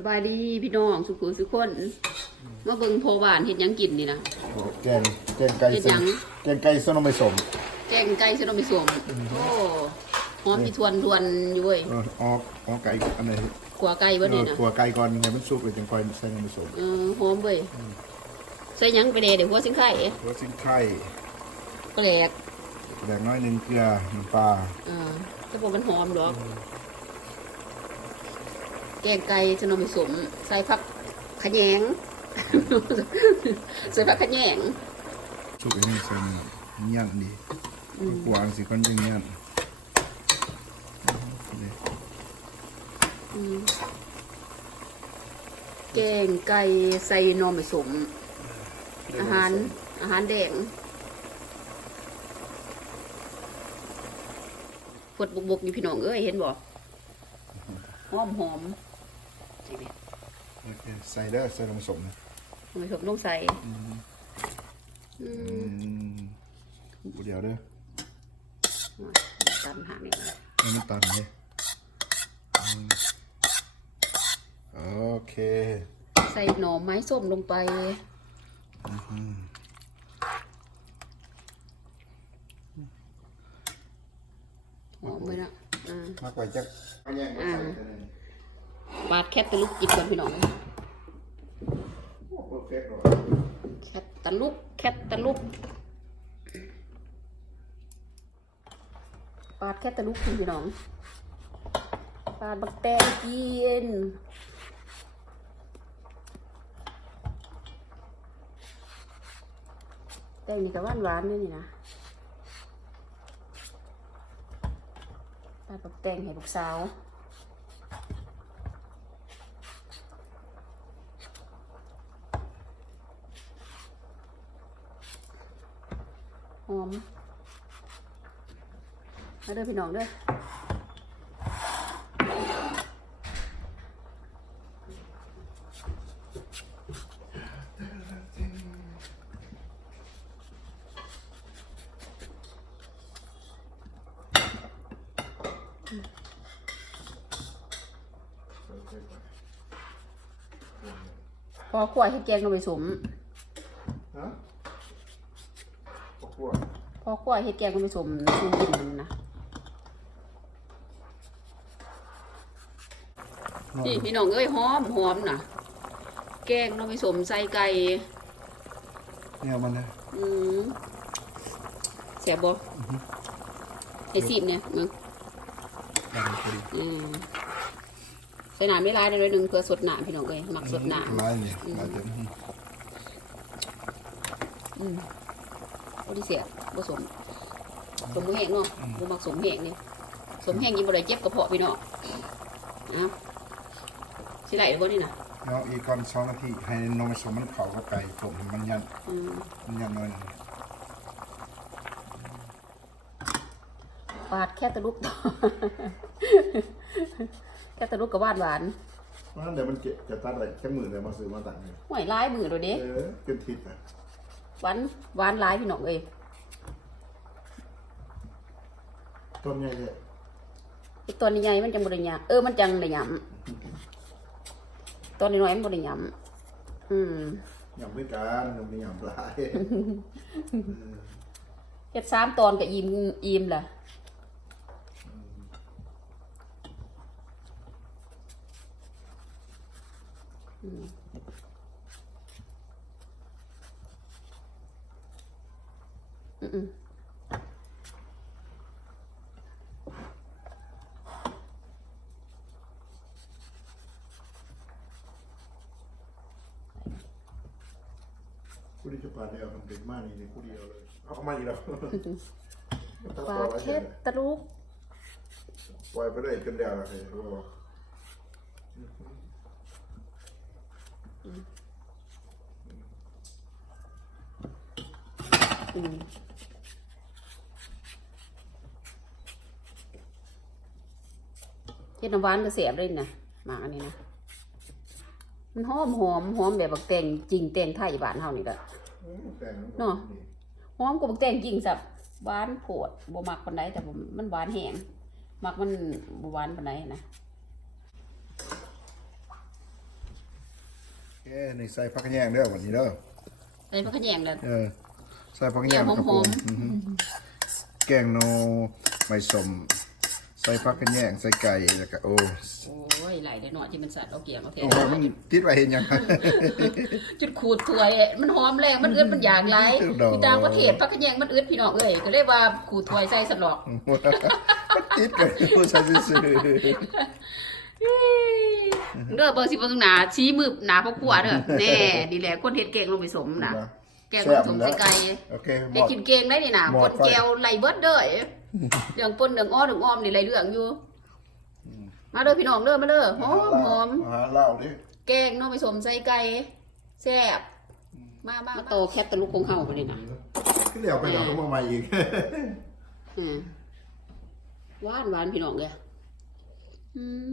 สบายดีพี่น้องสุขุสุขคนมาเบิ่งโพบ้านเฮ็ดหยังกินนี่นะแกงแกงไก่เฮ็ดหยังแกงไก่ส้นไม่สมแกงไก่ใส่นมไปสวมโอ้หอมมีทวนทวนๆอยู่เว้ยเออออกออกไก่อันไหนขัวไก่บ่เอนี่อนะขัวไก่ก่อนให้มันสุกเลยจังค่อยใส่นมผสมเออหอมเว้ยใส่หยังไปเด้เดี๋ยวหัวสิงไข่หัวซิงไข่แปลกแดงน้อยหนึงเกลือน้ำปลาเออแต่บ่มันหอมดอกแกงไก่ใส่นมไปสมใส่ผักขะแยง ใส่ผักขะแยงสุกอันนี้ใส่เงี้ยนดีอืมกวางสิคนจังเงี้ยนนี่อืมแกงไก่ใส่นมไปสม อาหาร อาหารแดงฟดบุกๆอยู่พี่น้องเอ้ยเห็นบ่หอมหอม นี่แหละโอเคใส่เด้อใส่นมผสมนะทำไมผมต้องใส่อืมอืมเดี๋ยวเด้อตันหางนี่ให้มันตันเลยอืมโอเค ใส่หน่อไม้ส้มลงไป หอมเลยนะอ่า มากกว่าจักเอาแยงมา ใส่กันเลยปาดแคทตะลุกกินก่อนพี่น้องแคทตะลุกแคทตะลุกปาดแคทตะลุกกินพี่น้องปาดบักแตงกินแตงนี่ก็หวานหวานๆด้วยนี่นะปาดบักแตงให้ลูกสาว หอมมาเด้อพี่น้องเด้อพอขวายให้แกงลงไปสม ฮะ พวกพอขวายให้แกงลงไปสมซุมกินมันนะนี่พี่น้องเอ้ยหอมหอมนะแกงเราไปสมใส่ไก่เนี่ยมันนะอืมเสียบบ่ไอซีบเนี่ยมึงได้พอดีอืมใส่หนามไม่ร้ายได้เลยหนึ่งเพื่อสดหนามพี่น้องเอ้ยหมักสดหนามลายเนี่ยลายเต็มอืม บ่ได้เสียบ่สมสมบ่แห้งเนาะบ่มักสมแห้งนี่สมแห้งยิ่งบ่ได้เจ็บกระเพาะพี่น้องเอ้าสิไหลหรือบ่นี่น่ะเนาะอีกก่อนสองนาทีให้นมผสมมันเผากับไก่ผมให้มันยันอืมมันยันหน่อยหนึงปาดแค่ตะลุก แค่ตะลุกกับหวานหวานเพราะฉะนั้นเดี๋ยวมันเก็บจะตัดอะไรแค่หมื่นเลยมาซื้อมาตัดเนี่ยหวยลายมือเลยเด้เออเป็นทิศอะ หวานหวานหลายพี่น้องเอ้ยต้นใหญ่เลยไอ้ตัวนี้ใหญ่มันจังบ่ได้หยำเออมันจังได้หยำตัวน้อยๆมันบ่ได้หยำอืมหยำด้วยกันมันมีหยำปลายเฮ็ดสามตอนก็อิ่มอิ่มล่ะอืมอืมๆ ผู้ที่จะปาดได้เอาทำเด็กมากนี่ในผู้เดียวเลยเอาเข้ามาอีกแล้วปลาเค็ดตะลุกปล่อยไปได้จนเดียวแล้วเลยรู้ป่ะอืม เฮ็ดน้ำหวานก็เสียบเลยนะหมากอันนี้นะมันหอมหอมหอมแบบบักแตงจริงแตงไทยบ้านเฮานี่ก็อืมแต่งเนาะหอมกว่าบักแตงจริงสับหวานโผดบ่มักปานใดแต่บ่มันหวานแห้งมักมันบ่หวานปานใดนะนี่ใส่ผักกระแยงเด้อวันนี้เด้อใส่ผักขะแยงเลยเออใส่ผักกระแยงแกงครับหผอมมอือฮึแกงโนไม่สมใส่ผักกระแยงใส่ไก่แล้วก็โอ้โอ้ยไหลได้หน่อยที่มันสัตว์เอาเกี่ยงเอาเทโอ้โหมันติดไว้เห็นยังจุดขูดถวยมันหอมแรงมันอึดมันอยากไหลดอกที่ต่างประเทศผักขะแยงมันอึดพี่น้องเอ้ยก็เลยว่าขูดถวยใส่สลอกมันติดกันผู้ใส่ซื่อเด้อเบอร์สิบเบอร์ตรงหนาชี้มือหนาพวกขัวเด้อแน่ดีแหละคนเฮ็ดเก่งลงไปสมนะแกงลงสมใส่ไก่โอเคหมให้ดกินเก่งได้นี่นะหมปดนไฟแก้วไหลเบิดเด้อ เรื่องปนเรื่องอ้อเรื่องอ้อมนี่ไหลเรื่องอยู่ มาเด้อพี่น้องเด้อมาเด้อหอมหอมอาหารเหล้าดิแกงเน้องไปสมใส่ไก่แซ่บมามามาโตแคทตะลุกของเฮาไปนี่นะขึ้นเหลียวไปดอกก็มาใหม่อีกอืมหวานหวานพี่น้องเลยอืม